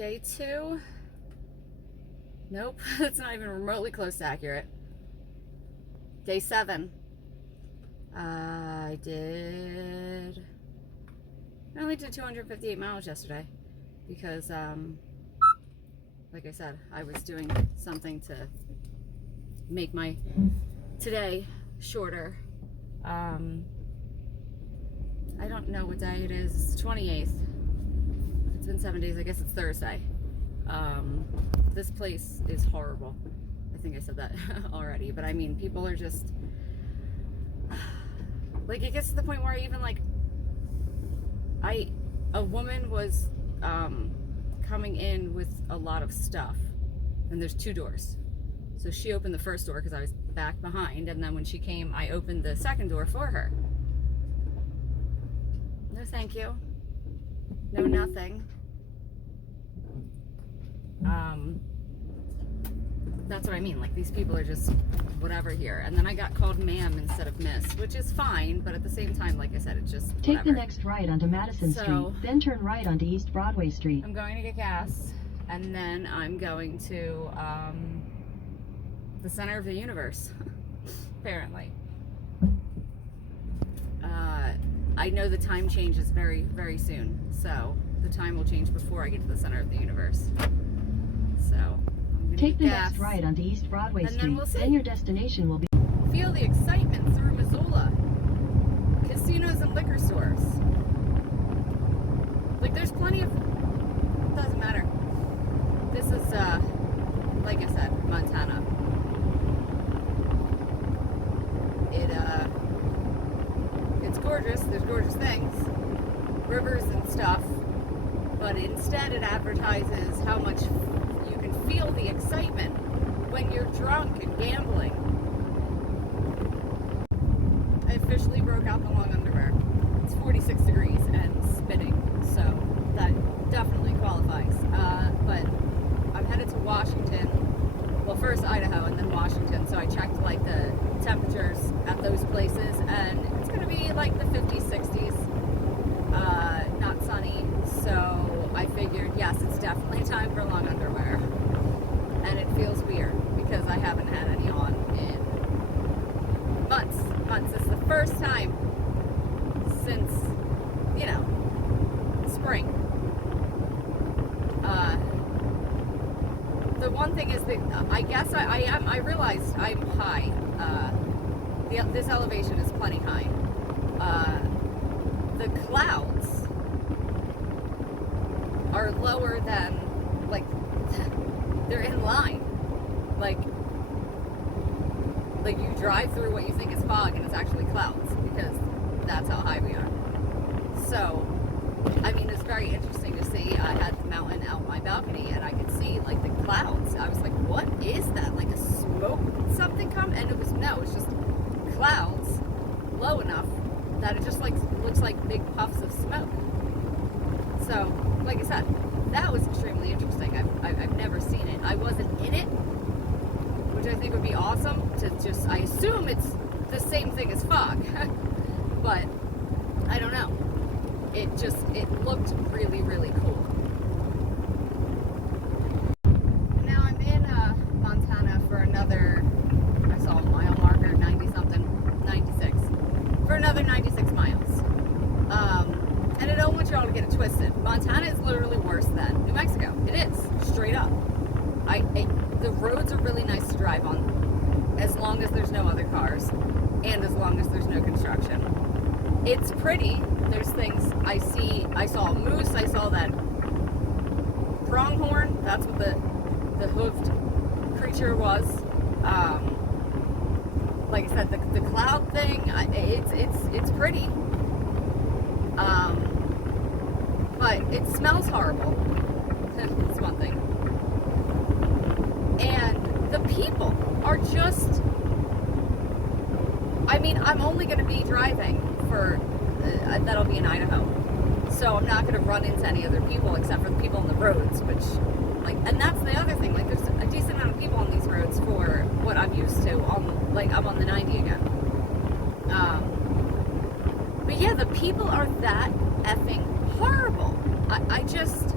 Day 2. Nope, that's not even remotely close to accurate. Day 7. I only did 258 miles yesterday because, like I said, I was doing something to make my today shorter. I don't know what day it is. It's the 28th. It's been 7 days. I guess it's Thursday. This place is horrible. I think I said that already, but I mean, people are just like, it gets to the point where I even like, a woman was coming in with a lot of stuff, and there's 2 doors. So she opened the first door because I was back behind, and then when she came, I opened the second door for her. No thank you. No nothing. That's what I mean. Like, these people are just whatever here. And then I got called ma'am instead of miss, which is fine, but at the same time, like I said, it's just whatever. Take the next right onto Madison Street, then turn right onto East Broadway Street. I'm going to get gas, and then I'm going to the center of the universe, apparently. I know the time changes very, very soon, so the time will change before I get to the center of the universe. So I'm gonna take the get gas, next right onto East Broadway and Street, then we'll see. Then your destination will be... Feel the excitement through Missoula. Casinos and liquor stores. Like, there's plenty of... Doesn't matter. This is, like I said, Montana. It's gorgeous. There's gorgeous things. Rivers and stuff. But instead it advertises how much you can feel the excitement when you're drunk and gambling. I officially broke out the long underwear. It's 46 degrees and spitting, so that definitely qualifies. But I'm headed to Washington. Well, first Idaho and then Washington, so I checked like the temperatures at those places, and it's going to be like the 50s, 60s, not sunny, so I figured, yes, it's definitely time for long underwear. And it feels weird because I haven't had any on in months. This is the first time since, you know, spring. The one thing is that I guess I realized I'm high. This elevation is plenty high. The clouds are lower than, like, they're in line. Like you drive through what you think is fog and it's actually clouds, because that's how high we are. So, I mean, it's very interesting to see. I had the mountain out my balcony and I could see like the clouds. I was like, what is that? Like a smoke something come? And it was, no, it's just clouds low enough that it just like looks like big puffs of smoke. So, like I said, that was extremely interesting. I've never seen it. I wasn't in it, which I think would be awesome to just, I assume it's the same thing as fog, but I don't know. It looked really, really cool. Now I'm in Montana for another, I saw a mile marker, 90-something, 96, for another 96 miles. And I don't want y'all to get it twisted. Montana is literally worse than New Mexico. It is, straight up. The roads are really nice to drive on, as long as there's no other cars, and as long as there's no construction. It's pretty. There's things I see. I saw a moose. I saw that pronghorn. That's what the hoofed creature was. Like I said, the cloud thing. It's pretty. But it smells horrible. That's one thing. And the people are just, I mean, I'm only going to be driving for, that'll be in Idaho. So I'm not going to run into any other people except for the people on the roads, which, like, and that's the other thing. Like, there's a decent amount of people on these roads for what I'm used to. Like, I'm on the 90 again. But yeah, the people are that effing horrible. I just,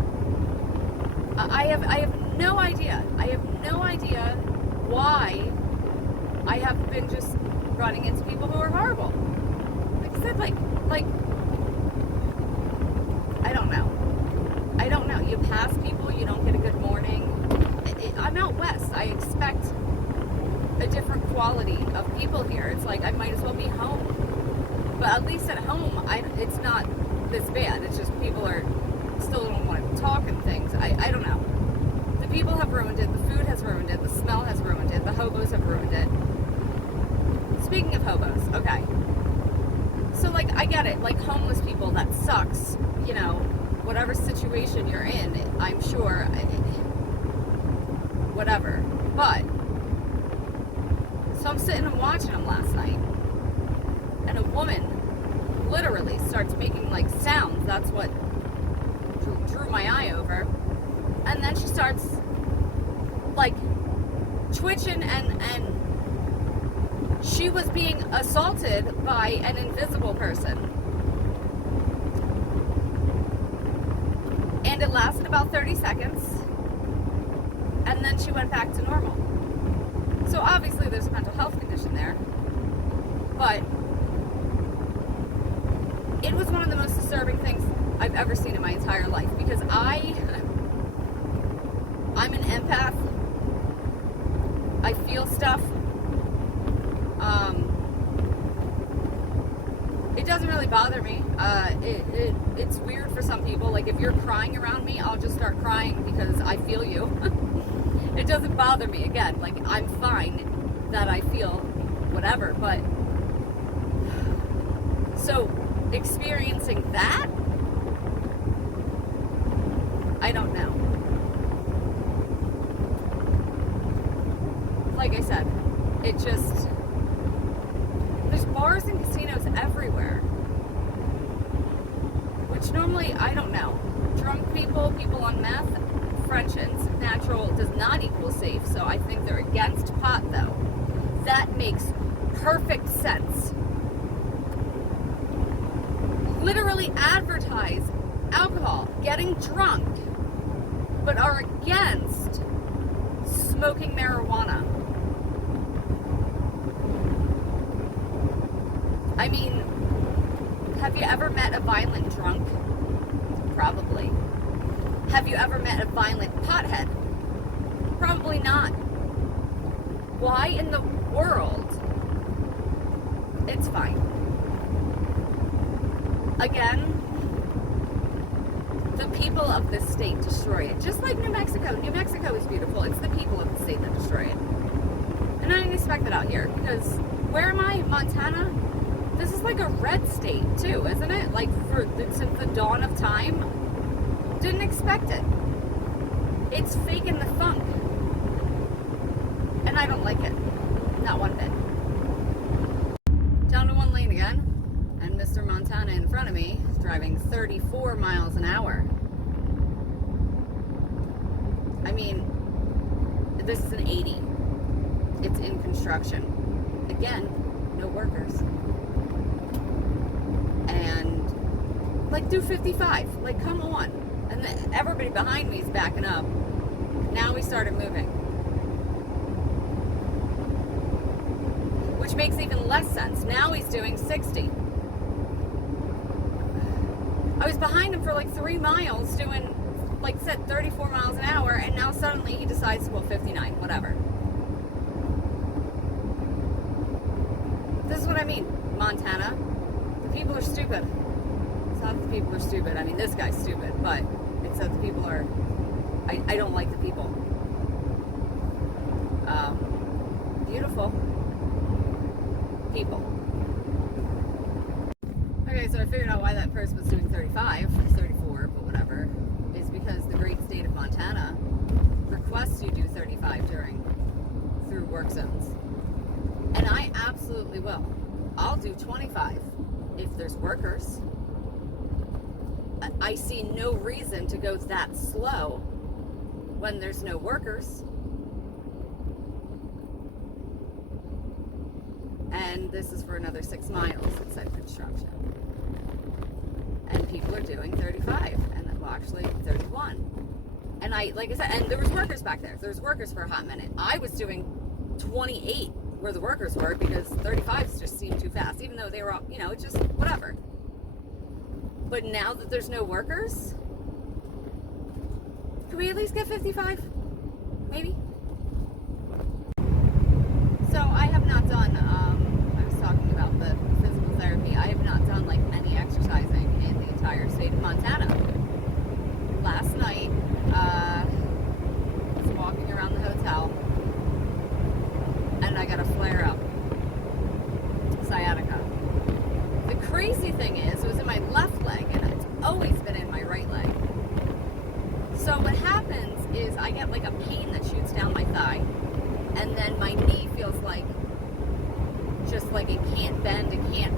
I have no idea. I have no idea why I have been just running into people who are horrible. Like I said, like I don't know. I don't know. You pass people, you don't get a good morning. I'm out west. I expect a different quality of people here. It's like I might as well be home. But at least at home, it's not this bad. It's just people are still don't want to talk and things. I don't know. The people have ruined it. The food has ruined it. The smell has ruined it. The hobos have ruined it. Speaking of hobos, okay. So, like, I get it. Like, homeless people, that sucks. You know, whatever situation you're in, I'm sure, whatever. But, so I'm sitting and watching them last night. And a woman literally starts making, like, sounds. That's what drew my eye over. And then she starts, like, twitching and she was being assaulted by an invisible person. And it lasted about 30 seconds. And then she went back to normal. So obviously there's a mental health condition there. But it was one of the most disturbing things I've ever seen in my entire life. Because I'm an empath. I feel stuff. It doesn't really bother me. It's weird for some people. Like, if you're crying around me, I'll just start crying because I feel you. It doesn't bother me. Again, like, I'm fine that I feel whatever. But, so, experiencing that, I don't know. Like I said, it just, there's bars and casinos everywhere, which normally, I don't know, drunk people, people on meth, French and natural does not equal safe, so I think they're against pot, though. That makes perfect sense. Literally advertise alcohol, getting drunk, but are against smoking marijuana. I mean, have you ever met a violent drunk? Probably. Have you ever met a violent pothead? Probably not. Why in the world? It's fine. Again, the people of this state destroy it. Just like New Mexico. New Mexico is beautiful. It's the people of the state that destroy it. And I didn't expect that out here. Because, where am I? Montana? This is like a red state, too, isn't it? Like, since the dawn of time. Didn't expect it. It's faking the funk. And I don't like it. Not one bit. Down to one lane again. And Mr. Montana in front of me is driving 34 miles an hour. I mean, this is an 80. It's in construction. Again, no workers. And, like, do 55. Like, come on. And everybody behind me is backing up. Now we started moving. Which makes even less sense. Now he's doing 60. I was behind him for like 3 miles doing, like said, 34 miles an hour, and now suddenly he decides to go 59, whatever. This is what I mean, Montana. The people are stupid. It's not that the people are stupid. I mean, this guy's stupid, but it's that the people are, I don't like the people. Beautiful people. Okay, so I figured out why that person was doing 35, 34, but whatever, is because the great state of Montana requests you do 35 through work zones. And I absolutely will. I'll do 25 if there's workers. I see no reason to go that slow when there's no workers. And this is for another 6 miles, it said construction. And people are doing 35, and well, actually 31. And and like I said, and there was workers back there. There was workers for a hot minute. I was doing 28 where the workers were because 35s just seemed too fast, even though they were all, it's just whatever. But now that there's no workers, can we at least get 55? Maybe? So I have not done, I was talking about the physical therapy. I have not done like any exercising in the entire state of Montana. Last night, I was walking around the hotel and I got a flare up. Sciatica. The crazy thing is, it was in my left leg and it's always been in my right leg. So what happens is I get like a pain that shoots down my thigh, and then my knee feels like just like it can't bend, it can't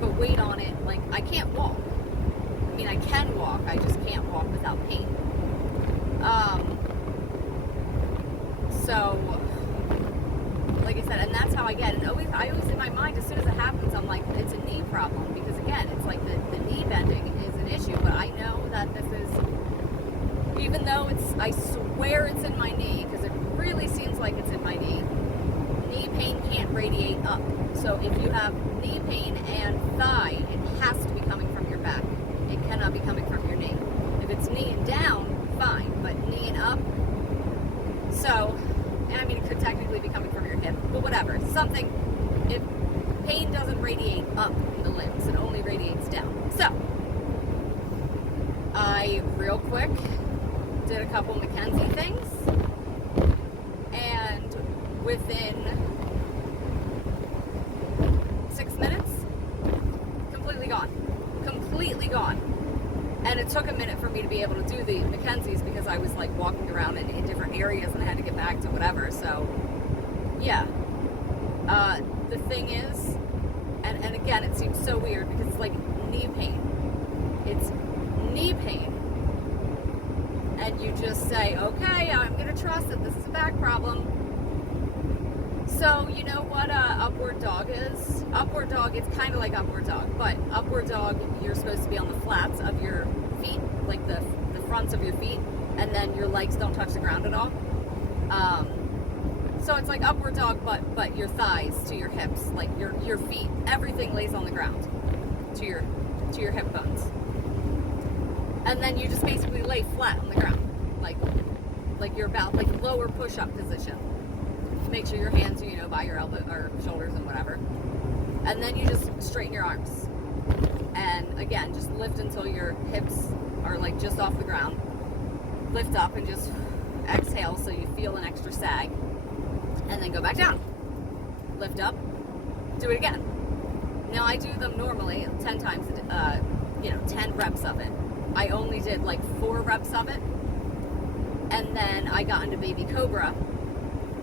put weight on it, like I can't walk. I mean, I can walk, I just can't walk without pain. So like I said, and that's how I get it. And I always in my mind, as soon as it happens, I'm like, it's a knee problem, because again, it's like the knee bending is an issue, but I know that this is, even though I swear it's in my knee, because it really seems like it's in my knee pain can't radiate up. So if you have knee pain and thigh, it has to be coming from your back. It cannot be coming from your knee. If it's knee and down, fine, but knee and up, so, and I mean, it could technically be coming from your hip, but whatever. Something, if pain doesn't radiate up in the limbs, it only radiates down. So, I, real quick, did a couple Mackenzie things, and within 6 minutes, completely gone. And it took a minute for me to be able to do the Mackenzies because I was like walking around in different areas and I had to get back to whatever. So, yeah. The thing is, and again, it seems so weird because it's like knee pain. It's knee pain. And you just say, okay, I'm going to trust that this is a back problem. So, you know what upward dog is? Upward dog, it's kind of like upward dog, but upward dog, you're supposed to be on the flats of your feet, like the fronts of your feet, and then your legs don't touch the ground at all. So it's like upward dog, but your thighs to your hips, like your feet, everything lays on the ground to your hip bones. And then you just basically lay flat on the ground, like you're about like lower push-up position. Make sure your hands are, by your elbow or shoulders and whatever. And then you just straighten your arms. And again, just lift until your hips are like just off the ground. Lift up and just exhale so you feel an extra sag. And then go back down. Lift up. Do it again. Now I do them normally 10 times, 10 reps of it. I only did like 4 reps of it. And then I got into baby cobra,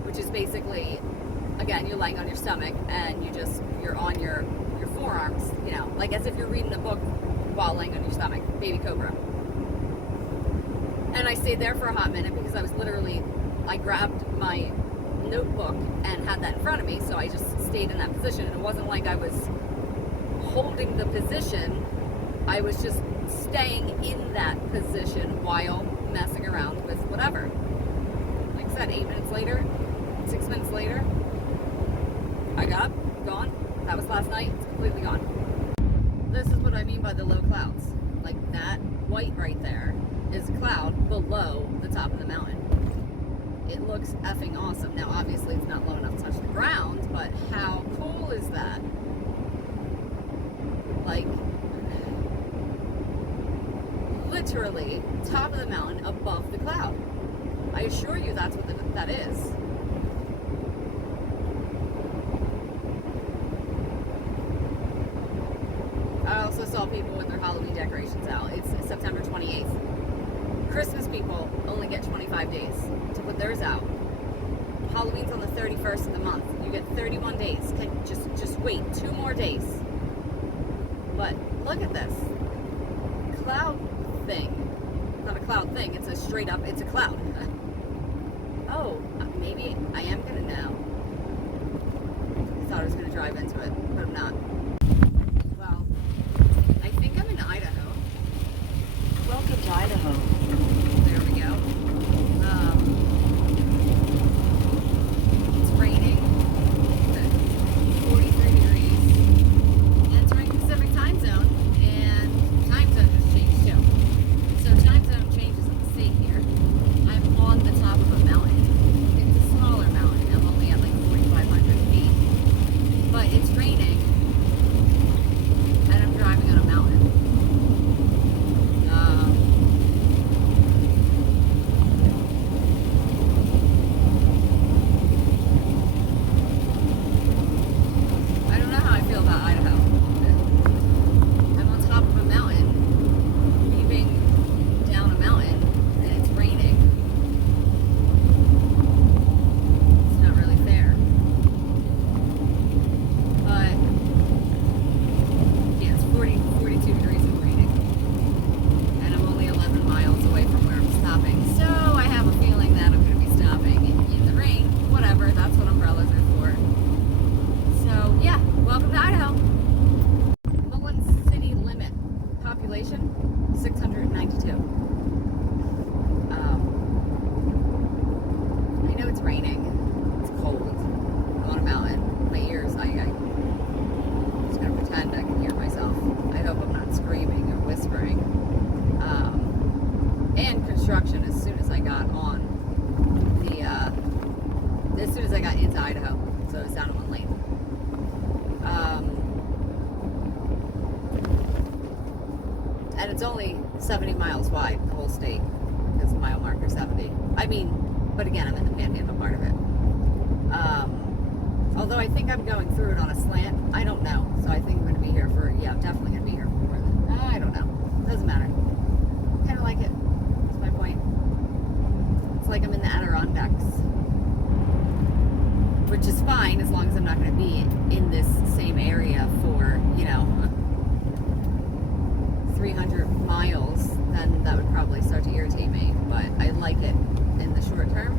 which is basically, again, you're laying on your stomach and you're on your forearms, like as if you're reading a book while laying on your stomach, baby cobra. And I stayed there for a hot minute because I grabbed my notebook and had that in front of me, so I just stayed in that position. And it wasn't like I was holding the position, I was just staying in that position while messing around with whatever. Like I said, 8 minutes later, 6 minutes later, I got up, gone. That was last night, it's completely gone. This is what I mean by the low clouds. Like that white right there is a cloud below the top of the mountain. It looks effing awesome. Now obviously it's not low enough to touch the ground, but how cool is that? Like, literally top of the mountain above the cloud. I assure you that's what that is. I also saw people with their Halloween decorations out. It's September 28th. Christmas people only get 25 days to put theirs out. Halloween's on the 31st of the month. You get 31 days. Just wait 2 more days. But look at this. Cloud thing. Not a cloud thing, it's a straight up, it's a cloud. Oh, maybe I am gonna know. I thought I was gonna drive into it, but I'm not. Well, I think I'm in Idaho. Welcome to Idaho. There we go. construction as soon as I got on the, as soon as I got into Idaho. So it was down in one lane. And it's only 70 miles wide, the whole state, because mile marker 70. I mean, but again, I'm in the panhandle part of it. Although I think I'm going through it on a slant. I don't know. So I think I'm going to be here for, yeah, I'm definitely going to be here for more than, I don't know. Doesn't matter. Kind of like it. That's my point. It's like I'm in the Adirondacks. Which is fine as long as I'm not going to be in this same area for, 300 miles. Then that would probably start to irritate me. But I like it in the short term.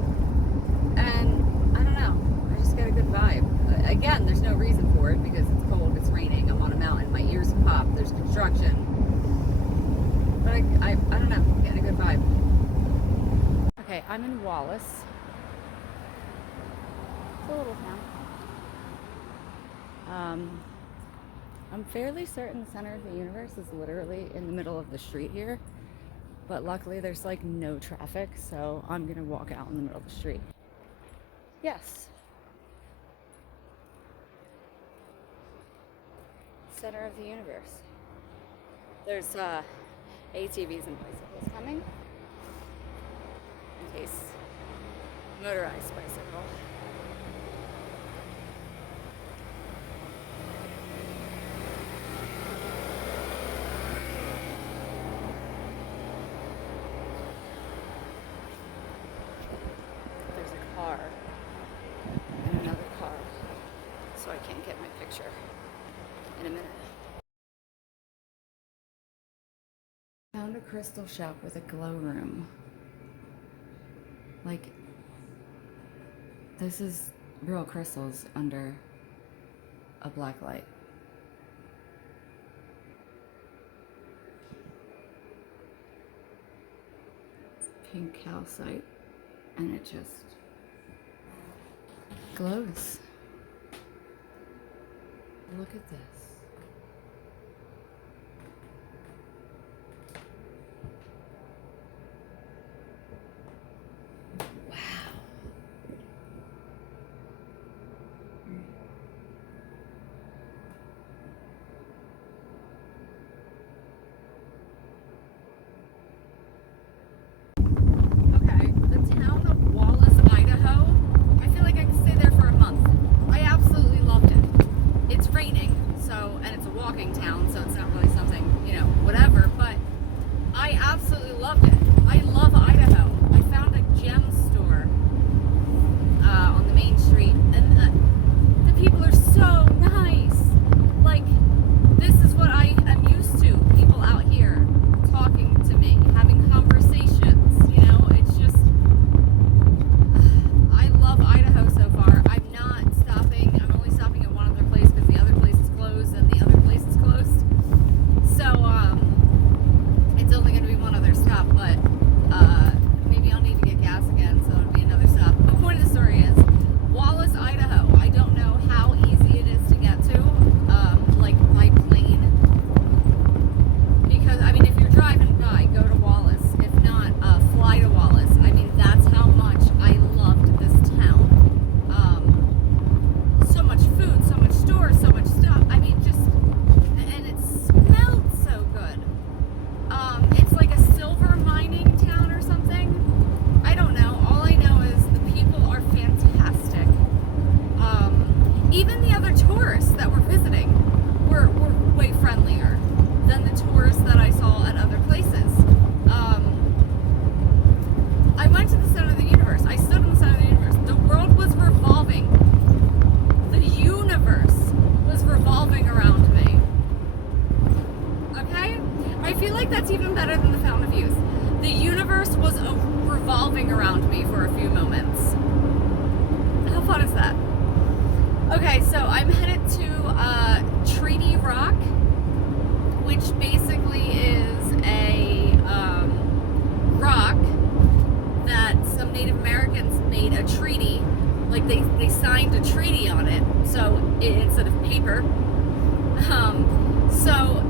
And I don't know. I just get a good vibe. Again, there's no reason for it because it's cold, it's raining, I'm on a mountain, my ears pop, there's construction. But I don't know, I'm getting a good vibe. Okay, I'm in Wallace. It's a little town. I'm fairly certain the center of the universe is literally in the middle of the street here. But luckily there's like no traffic, so I'm gonna walk out in the middle of the street. Yes. Center of the universe. There's ATVs and bicycles coming. In case motorized bicycle. There's a car and another car, so I can't get my picture in a minute. Found a crystal shop with a glow room. Like, this is real crystals under a black light. Pink calcite, and it just glows. Look at this. Okay, the town of Wallace, Idaho. I feel like I could stay there for a month. I absolutely loved it. It's raining, and it's a walking town, so it's not really something, whatever, but I absolutely loved it. I love Idaho. I found a gem store on the main street, and the people are so nice. Like, this is what I am used to. People out here talking to me, having conversations. It's just, I love Idaho so far. I'm not stopping. I'm only stopping at one other place because the other place is closed and the other place is closed. So, it's only going to be one other stop, but maybe I'll need to get gas again, so it'll be another stop. The point of the story is, Wallace, Idaho. I don't know how easy it is to get to, like by plane. Because, if you're driving by, go to Wallace. If not, fly to Wallace. That's how much I loved this town. So much food, so much stores, so much stuff. And it smelled so good. It's like a silver mining town or something. I don't know. All I know is the people are fantastic. Even the other tourists that were visiting were way friendlier than the tourists that I saw at other places. I went to the center of the universe. I stood in the center of the universe. The world was revolving. The universe was revolving around me. Okay? I feel like that's even better than the Fountain of Youth. The universe was revolving around me for a few moments. How fun is that? Okay, so I'm headed to Treaty Rock, which basically is a rock that some Native Americans made a treaty, like they signed a treaty on it, so instead of paper. So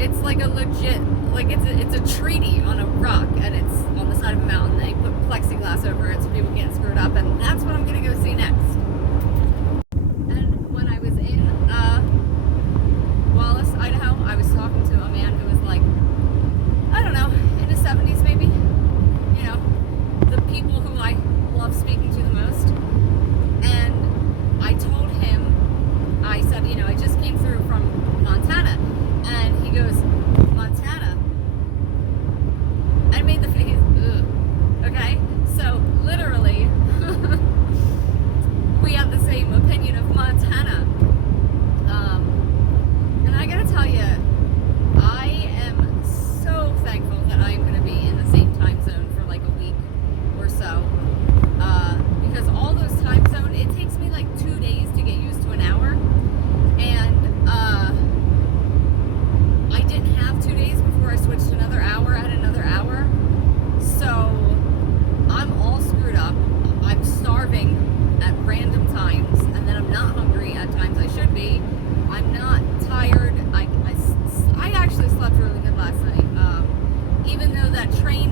It's like a legit, like it's a treaty on a rock, and it's on the side of a mountain. They put plexiglass over it so people can't screw it up, and that's what I'm gonna go see next. And when I was in Wallace, Idaho, I was talking to a man who was like, I don't know, in his 70s maybe. You know, the people who I love speaking to the most. And I told him, I said, you know, I just came through from Montana. And he goes, Montana? I made the face, ugh. Okay? So, literally, we have the same opinion of Montana. And I gotta tell you, I am so thankful that I'm gonna be in the same time zone for like a week or so. Because all those time zones, it takes me like 2 days to get used to an hour. And, I didn't have 2 days before I switched to another hour at another hour. So I'm all screwed up. I'm starving at random times, and then I'm not hungry at times I should be. I'm not tired. I actually slept really good last night. Even though that train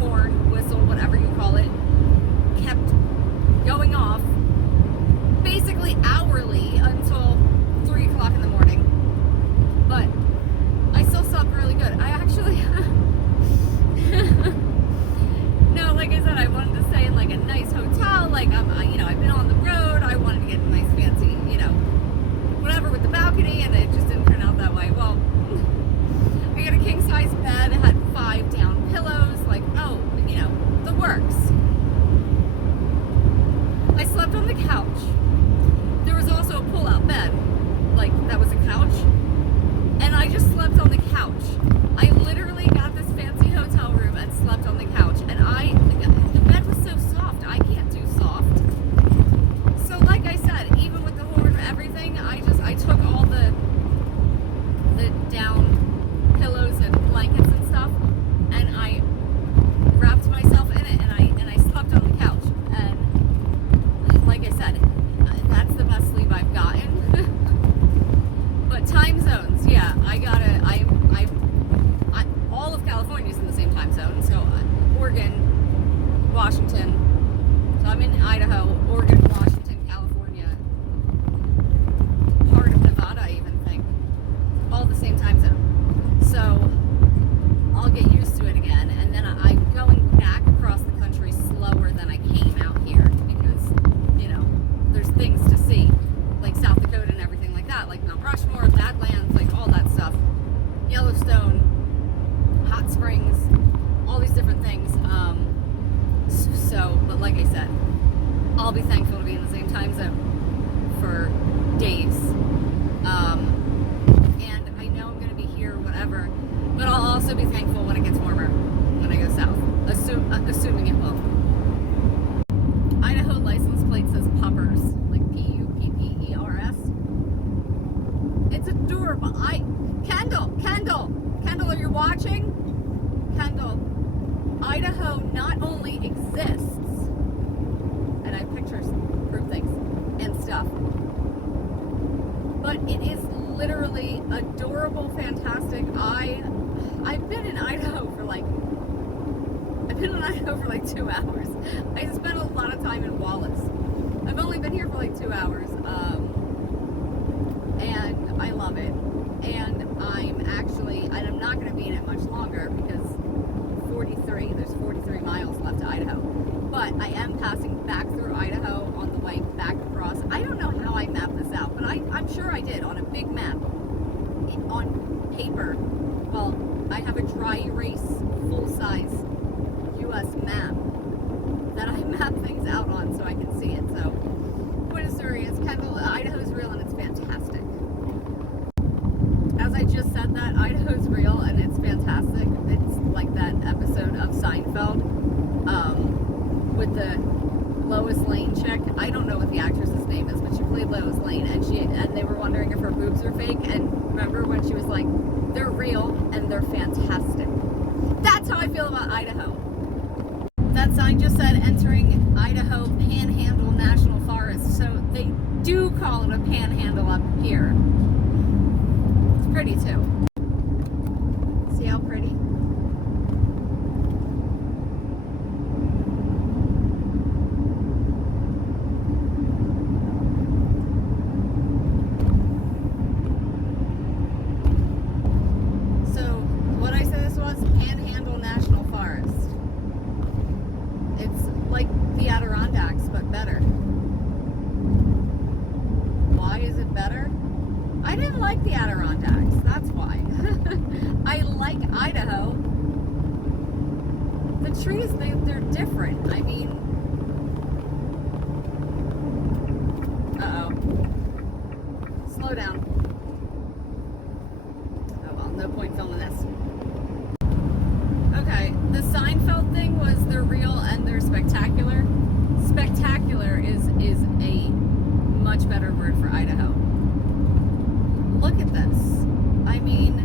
horn, whistle, whatever you call it, kept going off basically hourly until 3 o'clock in the morning. But I still slept really good. I actually, no, like I said, I wanted to stay in like a nice hotel. Like you know, I've been on the road. I wanted to get a nice fancy, you know, whatever with the balcony, and it just didn't turn out that way. Well, I got a king size bed. It had 5 down pillows. Like, oh, you know, the works. I slept on the couch. There was also a pull-out bed, like that was a couch. And I just slept on the couch. I literally got this fancy hotel room and slept on the couch. And the bed was so soft. I can't do soft. So like I said, even with the horn and everything, I took all the down pillows and blankets and stuff, and I wrapped myself in it, and I slept on the couch. And like I said, that's the best sleep I've gotten. But time zones, yeah, all of California's in the same time zone. So Oregon, Washington. So I'm in Idaho, Oregon, Washington, California, part of Nevada, I even think. All the same time zone. So I'll get used to it again, and then I'm going back across the country slower than I came out here because, you know, there's things to see, like South Dakota and everything like that, like Mount Rushmore, Badlands, like all that stuff, Yellowstone, Hot Springs, all these different things. So, but like I said, I'll be thankful to be in the same time zone for days. And I know I'm going to be here, whatever, but I'll also be thankful when it gets warmer, when I go south, assuming it will. Idaho license plate says puppers, like Puppers. It's adorable. Kendall, are you watching? Kendall, Idaho not only exists, and I have pictures, proof things, and stuff, but it is literally adorable, fantastic. I've been in Idaho for like 2 hours. I spent a lot of time in Wallace. I've only been here for like 2 hours, and I love it. And I'm not going to be in it much longer because there's 43 miles left to Idaho. But I am passing back through Idaho on the way back across. I don't know how I mapped this out, but I'm sure I did on a big map, on paper. Well, I have a dry erase full-size U.S. map that I map things out on so I can see it. So, point of story is, Kendall, Idaho's real and it's fantastic. As I just said that, Idaho's real and it's fantastic. It's like that episode of Seinfeld with the Lois Lane chick. I don't know what the actress's name is, but she played Lois Lane, and they were wondering if her boobs are fake. And remember when she was like, they're real and they're fantastic. That's how I feel about Idaho. That sign just said entering Idaho Panhandle National Forest, so they do call it a panhandle up here. It's pretty too. like the Adirondacks. That's why. I like Idaho. The trees, they're different. I mean, uh-oh. Slow down. Oh well, no point filming this. Okay, the Seinfeld thing was they're real and they're spectacular. Spectacular is a much better word for Idaho. Look at this. I mean,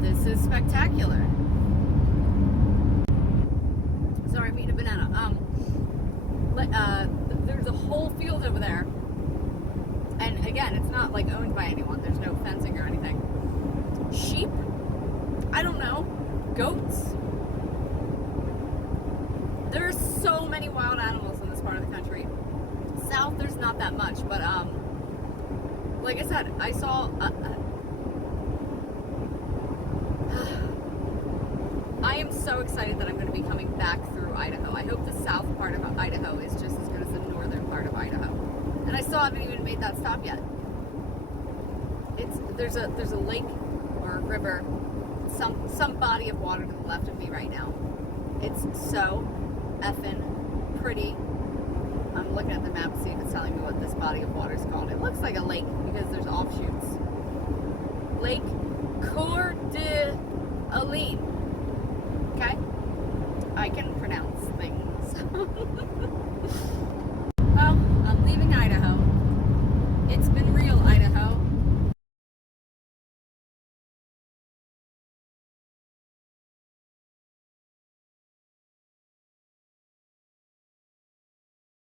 this is spectacular. Sorry, I'm eating a banana. There's a whole field over there. And again, it's not like owned by anyone. There's no fencing or anything. Sheep? I don't know. Goats? There's so many wild animals in this part of the country. South, there's not that much, but like I said, I saw I am so excited that I'm going to be coming back through Idaho. I hope the south part of Idaho is just as good as the northern part of Idaho. And I still haven't even made that stop yet. There's a lake or a river, some body of water to the left of me right now. It's so effing pretty. I'm looking at the map to see if it's telling me what this body of water is called. It looks like a lake because there's offshoots. Lake